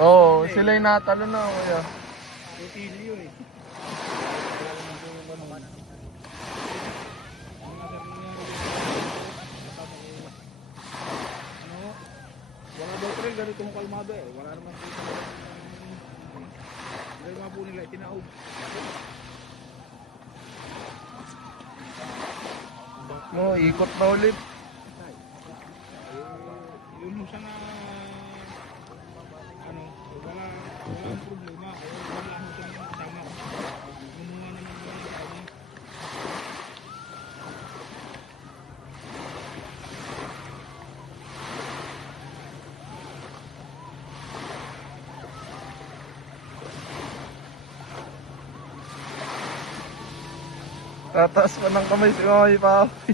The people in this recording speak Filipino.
Oo, sila yung natalo na kuya. Tutilyo eh. Wala daw pre, ganitong kalmado eh. Wala naman po sa hindi nga po nila itinaog. No, ikot na ulit. Yun mo siya na ano, walang problema. Wala mo siya na kasama. Gumawa naman ng ano. Tataas pa ng kamay si Mami Papi.